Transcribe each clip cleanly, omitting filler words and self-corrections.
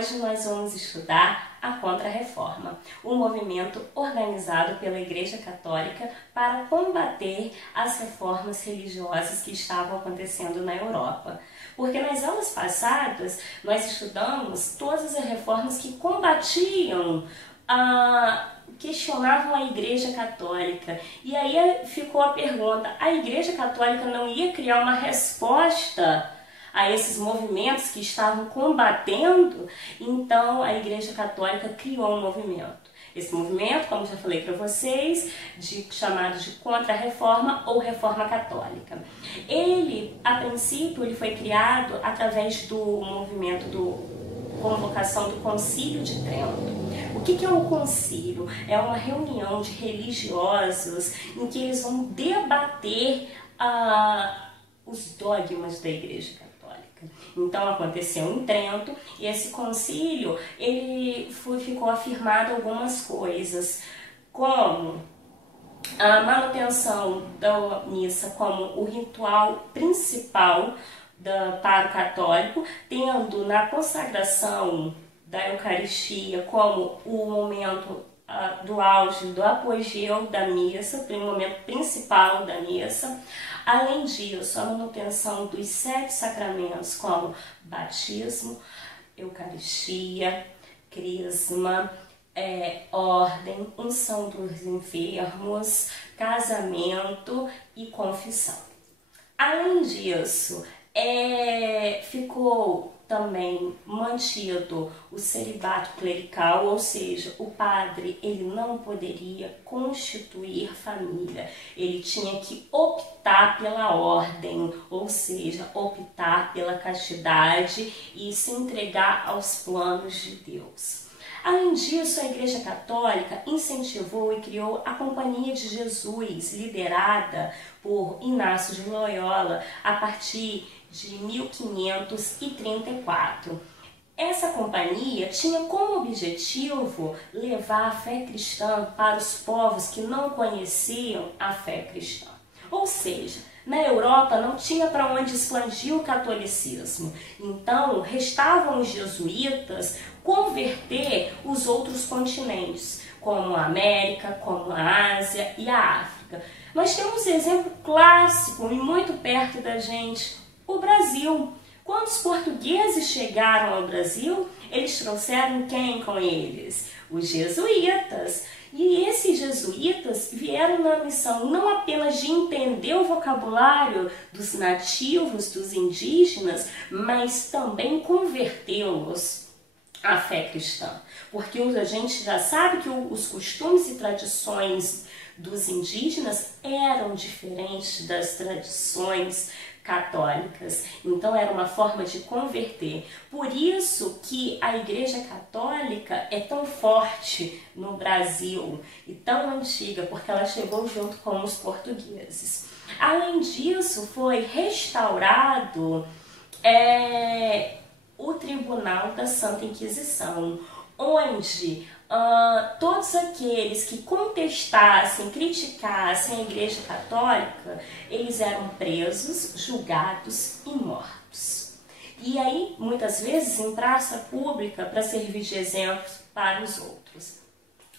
Hoje nós vamos estudar a Contra-Reforma, um movimento organizado pela Igreja Católica para combater as reformas religiosas que estavam acontecendo na Europa. Porque nas aulas passadas nós estudamos todas as reformas que combatiam questionavam a Igreja Católica. E aí ficou a pergunta, a Igreja Católica não ia criar uma resposta a esses movimentos que estavam combatendo? Então a Igreja Católica criou um movimento. Esse movimento, como já falei para vocês, chamado de Contra-Reforma ou Reforma Católica. Ele, a princípio, ele foi criado através do movimento convocação do Concílio de Trento. O que é o concílio? É uma reunião de religiosos em que eles vão debater os dogmas da Igreja Católica. Então aconteceu em Trento e esse concílio ficou afirmado algumas coisas, como a manutenção da missa como o ritual principal para o católico, tendo na consagração da Eucaristia como o momento do auge, do apogeu da missa, o momento principal da missa. Além disso, a manutenção dos 7 sacramentos, como batismo, Eucaristia, crisma, ordem, unção dos enfermos, casamento e confissão. Além disso, ficou também mantido o celibato clerical, ou seja, o padre ele não poderia constituir família, ele tinha que optar pela ordem, ou seja, optar pela castidade e se entregar aos planos de Deus. Além disso, a Igreja Católica incentivou e criou a Companhia de Jesus, liderada por Inácio de Loyola, a partir de 1534. Essa companhia tinha como objetivo levar a fé cristã para os povos que não conheciam a fé cristã. Ou seja, na Europa não tinha para onde expandir o catolicismo. Então, restavam os jesuítas converter os outros continentes, como a América, como a Ásia e a África. Nós temos um exemplo clássico e muito perto da gente, o Brasil. Quando os portugueses chegaram ao Brasil, eles trouxeram quem com eles? Os jesuítas. E esses jesuítas vieram na missão não apenas de entender o vocabulário dos nativos, dos indígenas, mas também convertê-los à fé cristã. Porque a gente já sabe que os costumes e tradições dos indígenas eram diferentes das tradições católicas, então era uma forma de converter. Por isso que a Igreja Católica é tão forte no Brasil e tão antiga, porque ela chegou junto com os portugueses. Além disso, foi restaurado o Tribunal da Santa Inquisição, onde todos aqueles que contestassem, criticassem a Igreja Católica, eles eram presos, julgados e mortos. E aí, muitas vezes, em praça pública para servir de exemplo para os outros.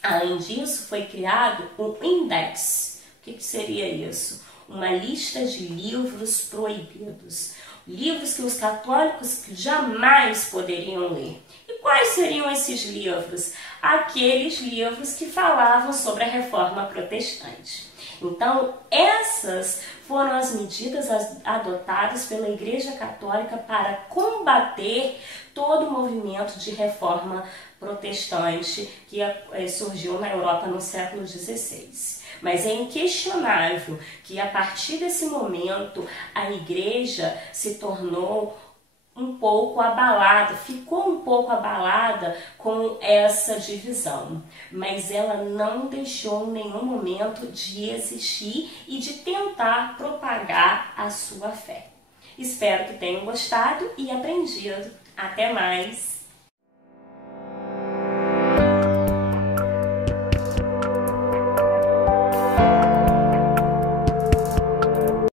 Além disso, foi criado um index. O que seria isso? Uma lista de livros proibidos. Livros que os católicos jamais poderiam ler. E quais seriam esses livros? Aqueles livros que falavam sobre a Reforma Protestante. Então, essas foram as medidas adotadas pela Igreja Católica para combater todo o movimento de reforma protestante que surgiu na Europa no século XVI. Mas é inquestionável que a partir desse momento a Igreja se tornou um pouco abalada, ficou um pouco abalada com essa divisão, mas ela não deixou em nenhum momento de existir e de tentar propagar a sua fé. Espero que tenham gostado e aprendido. Até mais!